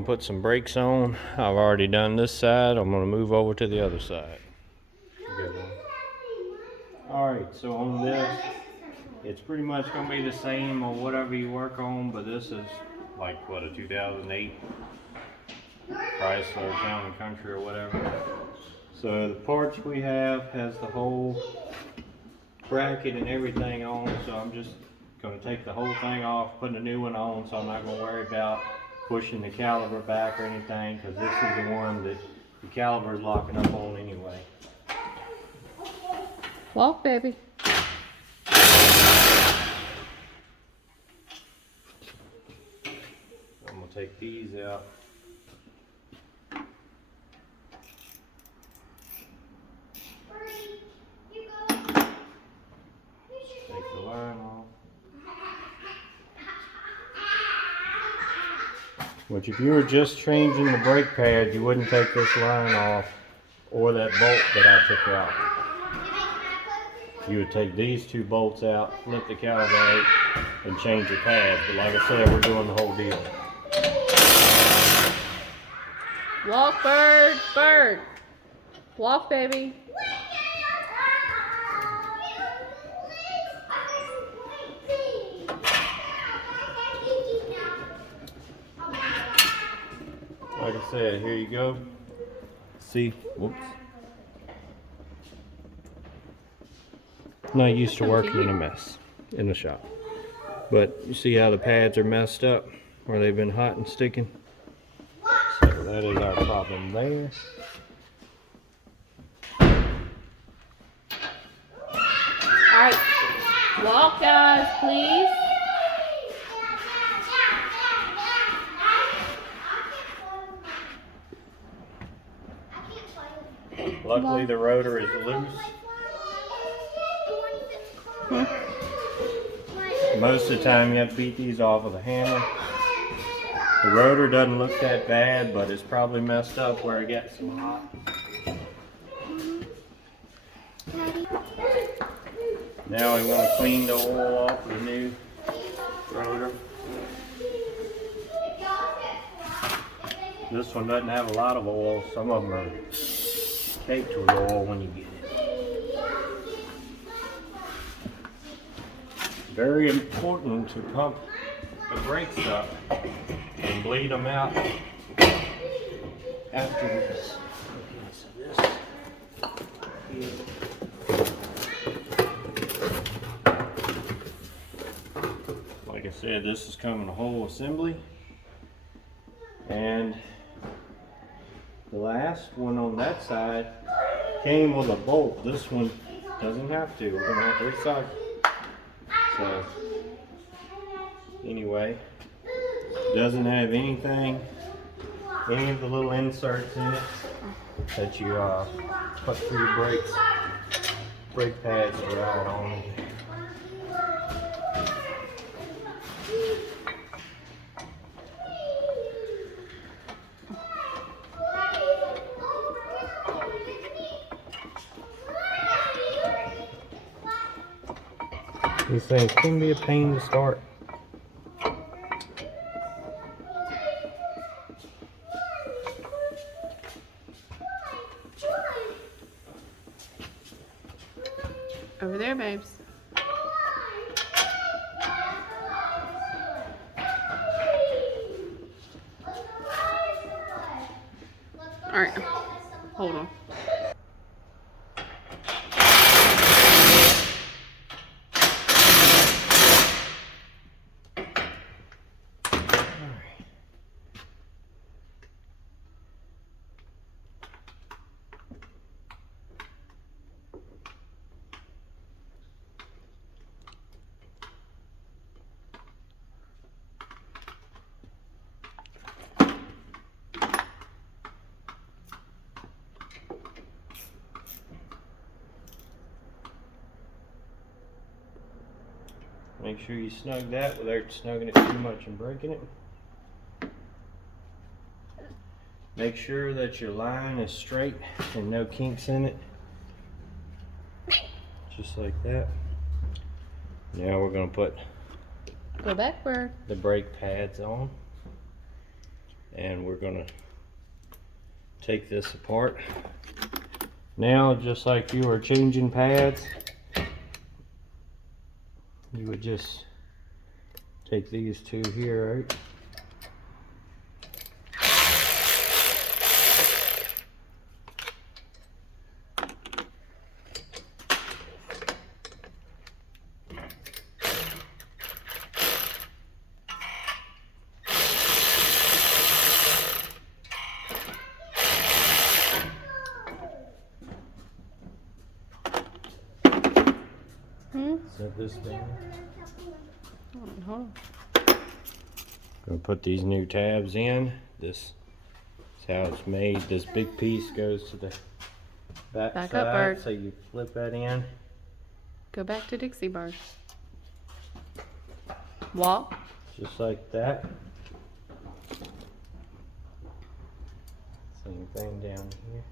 gonna put some brakes on. I've already done this side. I'm gonna move over to the other side. Alright, so on this, it's pretty much gonna be the same or whatever you work on, but this is like what, a 2008 Chrysler Town and Country or whatever. So the parts we have has the whole bracket and everything on, so I'm just going to take the whole thing off, putting a new one on, so I'm not going to worry about pushing the caliper back or anything, because this is the one that the caliper is locking up on anyway. Walk, baby. I'm going to take these out. Take the line off. Which if you were just changing the brake pad, you wouldn't take this line off or that bolt that I took out. You would take these two bolts out, flip the calibrate, and change your pads. But like I said, we're doing the whole deal. Walk, bird, bird. Walk, baby. Like I said, here you go. See, whoops. Not used to working in a mess in the shop. But you see how the pads are messed up where they've been hot and sticking? So that is our problem there. Alright. Walk, guys, please. Luckily the rotor is loose. Most of the time you have to beat these off with a hammer. The rotor doesn't look that bad, but it's probably messed up where it gets so hot. Now we want to clean the oil off of the new rotor. This one doesn't have a lot of oil. Some of them are caked with oil when you get it. Very important to pump the brakes up and bleed them out afterwards. Like I said, this is coming a whole assembly, and the last one on that side came with a bolt. This one doesn't have to. We're gonna have to recycle. So anyway, doesn't have anything, any of the little inserts in it that you put through your brakes, brake pads to ride on. These things can be a pain to start. Over there, babes. Alright, hold on. Make sure you snug that without snugging it too much and breaking it. Make sure that your line is straight and no kinks in it. Just like that. Now we're going to put Go backward. the brake pads on. and we're gonna take this apart. Now, just like you are changing pads, you would just take these two here, right? Set this down. Hold on. Gonna put these new tabs in. This is how it's made. This big piece goes to the back Back side. up, Bird. So you flip that in. Go back to Dixie Bird. Walk. Just like that. Same thing down here.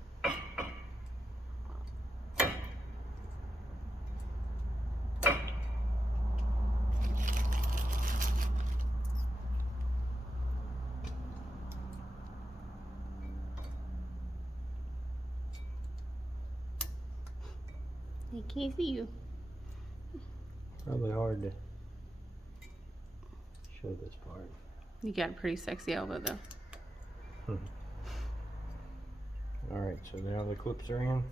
He can't see you. Probably hard to show this part. You got a pretty sexy elbow though. Alright, so now the clips are in.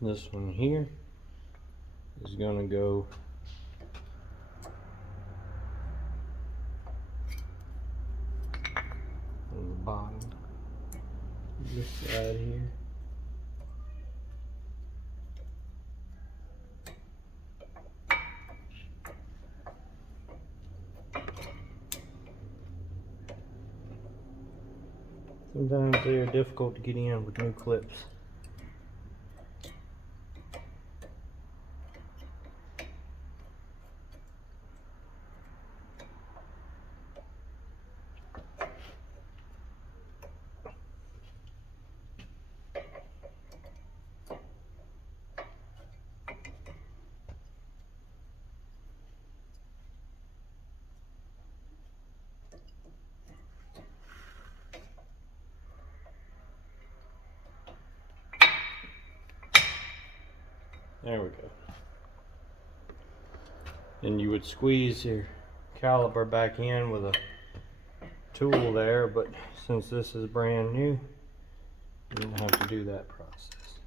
This one here is gonna go on the bottom, this side here. Sometimes they are difficult to get in with new clips. There we go. And you would squeeze your caliper back in with a tool there, but since this is brand new, you don't have to do that process.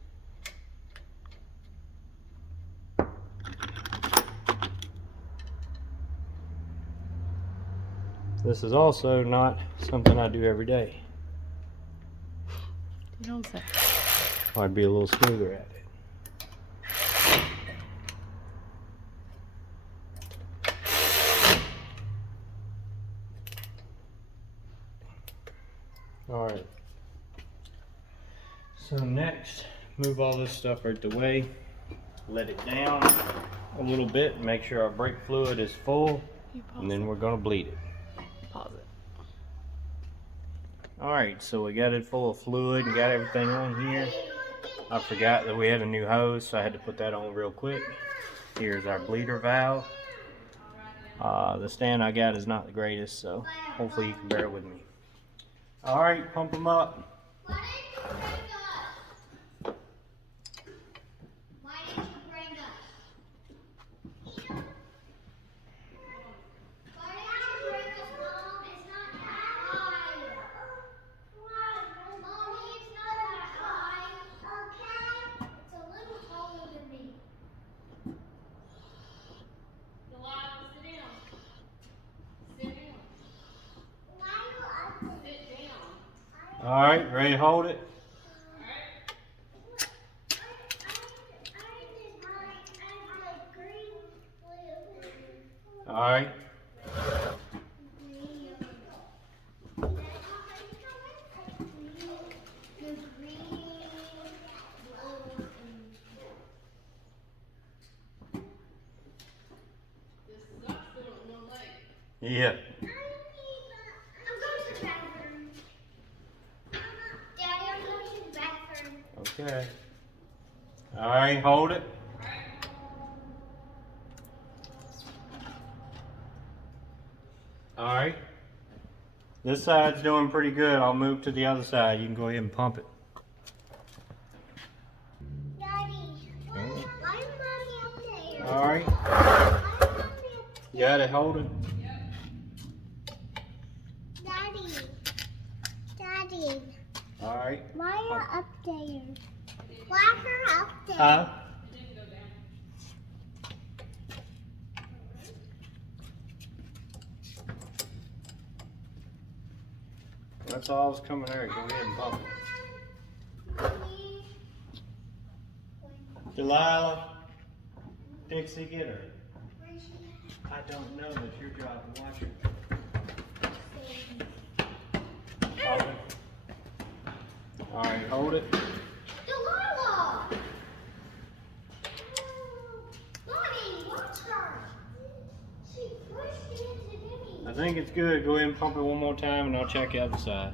This is also not something I do every day. You don't say. I'd be a little smoother at it. Alright, so next, move all this stuff out the way, let it down a little bit, make sure our brake fluid is full, and then we're going to bleed it. Pause it. Alright, so we got it full of fluid and got everything on here. I forgot that we had a new hose, so I had to put that on real quick. Here's our bleeder valve. The stand I got is not the greatest, so hopefully you can bear with me. Alright, pump them up. Why didn't you bring us? Why didn't you bring us, Mom? It's not that high. Mommy, it's not that high. Okay. It's a little taller than me. Delilah, sit down. Sit down. Sit down. Alright, ready to hold it? Alright. Yeah. I'm going to the bathroom. Daddy, I'm going to the bathroom. Okay. Alright, hold it. Alright. This side's doing pretty good. I'll move to the other side. You can go ahead and pump it. Daddy, why is Mommy up there? Alright. Why is Mommy up You gotta hold it. Daddy, Daddy, Alright. why are you up there? Why are you up there? Huh? That's all that's coming there. Go ahead and pump it. Mommy. Delilah. Dixie, get her. Where's she? I don't know. That's your job to watch her. Pump it. Alright, hold it. Delilah! Mommy, watch her. She pushed me into Denny. I think it's good. Go ahead and pump it one more time and I'll check the other side.